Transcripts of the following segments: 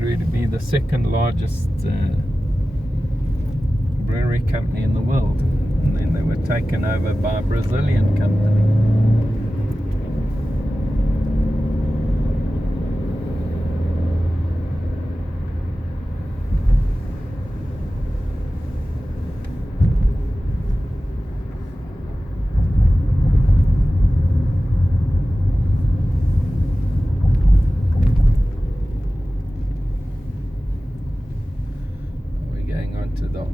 grew to be the second largest brewery company in the world, and then they were taken over by a Brazilian company. We're going onto the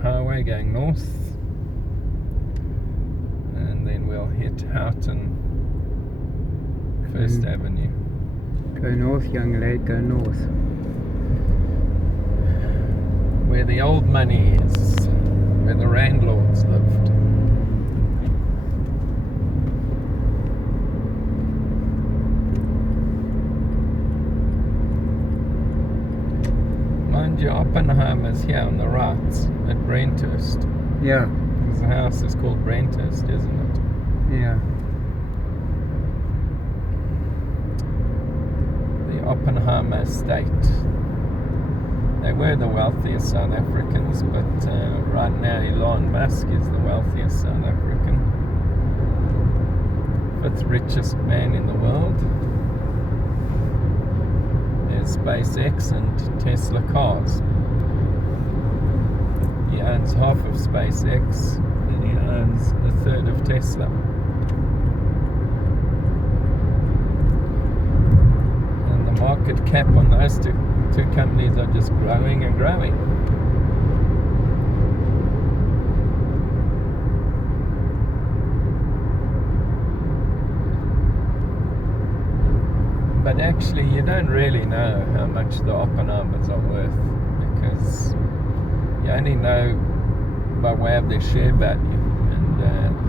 highway going north, and then we'll hit Houghton, First Avenue. Go north, young lad, go north. Where the old money is, where the landlords lived. Mind you, Oppenheimer's here on the right at Brenthurst. Yeah, The house is called Brenthurst, isn't it? yeah. The Oppenheimer estate. They were the wealthiest South Africans, but right now Elon Musk is the wealthiest South African. 5th richest man in the world. There's SpaceX and Tesla cars. He owns half of SpaceX and he owns a third of Tesla. And the market cap on those two companies are just growing and growing. But actually you don't really know how much the Oppenheimers are worth, because you only know by way of their share value, and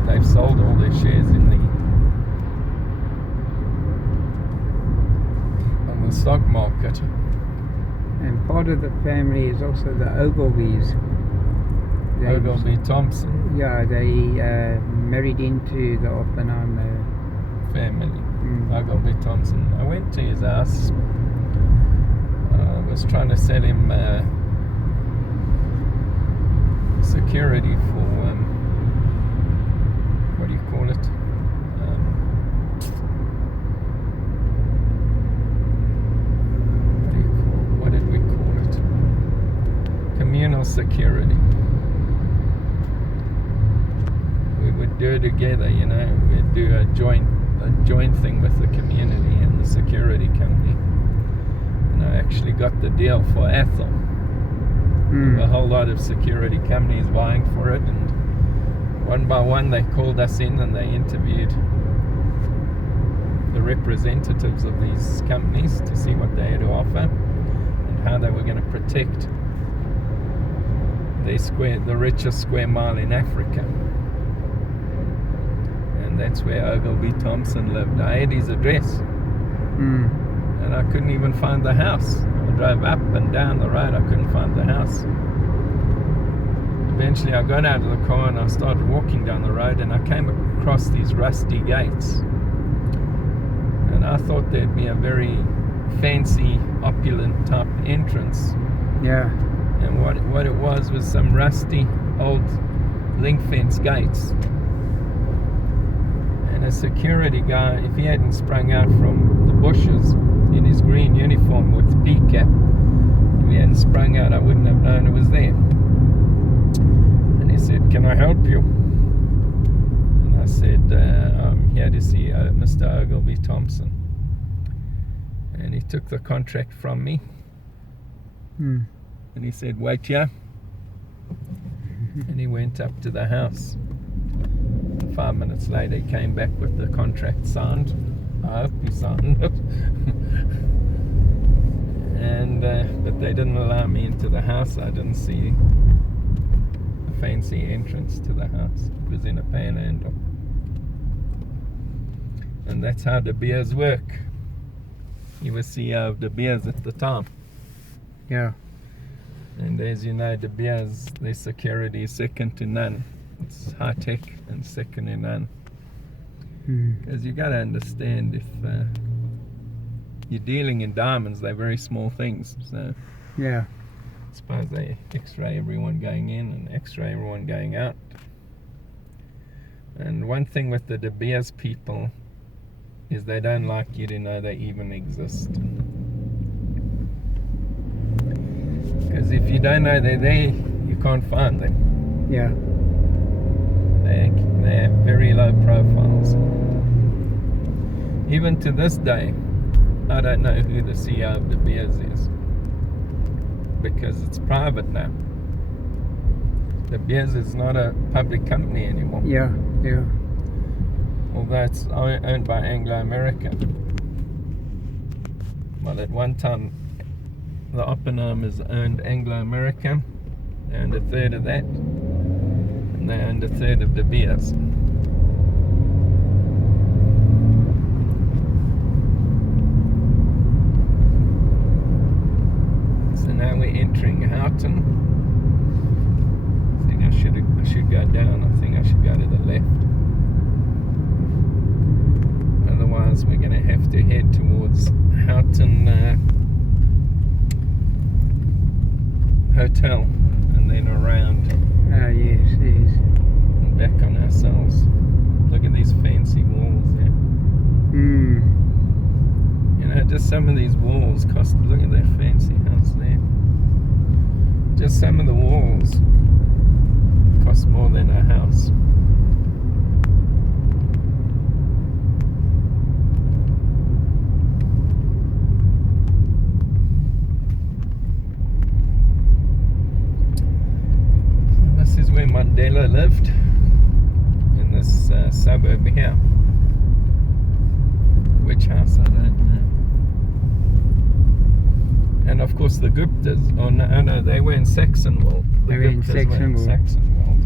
they've sold all their shares on the stock market. And part of the family is also the Ogilvies. Ogilvy Thompson Yeah, they married into the Oppenheimer family. Ogilvy Thompson. I went to his house. I was trying to sell him security for what do you call it? What did we call it? Communal security. We would do it together, you know. We'd do a joint thing with the community and the security company. And I actually got the deal for Athol. A whole lot of security companies vying for it, and one by one they called us in and they interviewed the representatives of these companies to see what they had to offer and how they were going to protect the richest square mile in Africa. And that's where Ogilvy Thompson lived. I had his address, and I couldn't even find the house. I drove up and down the road, I couldn't find the house. Eventually I got out of the car and I started walking down the road, and I came across these rusty gates. And I thought there'd be a very fancy, opulent type entrance. Yeah. And what it was some rusty old link fence gates. And a security guy, if he hadn't sprung out from the bushes in his green uniform with P cap, if he hadn't sprung out, I wouldn't have known it was there. And he said, "Can I help you?" And I said, "I'm here to see Mr. Ogilvy Thompson." And he took the contract from me. And he said, "Wait here." And he went up to the house. 5 minutes later he came back with the contract signed. I hope he signed it. And but they didn't allow me into the house. I didn't see a fancy entrance to the house. It was in a panhandle. And that's how De Beers work. He was CEO of De Beers at the time. Yeah. And as you know, De Beers, their security is second to none. It's high tech and second to none. Because you got to understand, if you're dealing in diamonds, they're very small things. So Yeah. I suppose they x-ray everyone going in and x-ray everyone going out. And one thing with the De Beers people is they don't like you to know they even exist. Because if you don't know they're there, you can't find them. Yeah. They have very low profiles. Even to this day, I don't know who the CEO of De Beers is, because it's private now. De Beers is not a public company anymore. Yeah. Yeah. Although it's owned by Anglo American. Well, at one time, the Oppenheimers owned Anglo American. They owned a third of that, and they owned a third of De Beers. So now we're entering Houghton. I think I should go down. I think I should go to the left. Otherwise, we're going to have to head towards Houghton Hotel and then around Yes, yes. and back on ourselves. Look at these fancy walls there. You know, just some of these walls cost. Look at that fancy house there. Just some of the walls cost more than a house. This is where Mandela lived, in this suburb here. Which house, I don't know. And of course the Guptas, oh no, they were in Saxonwald. The They were in Guptas were in Saxonwald. Saxonwald.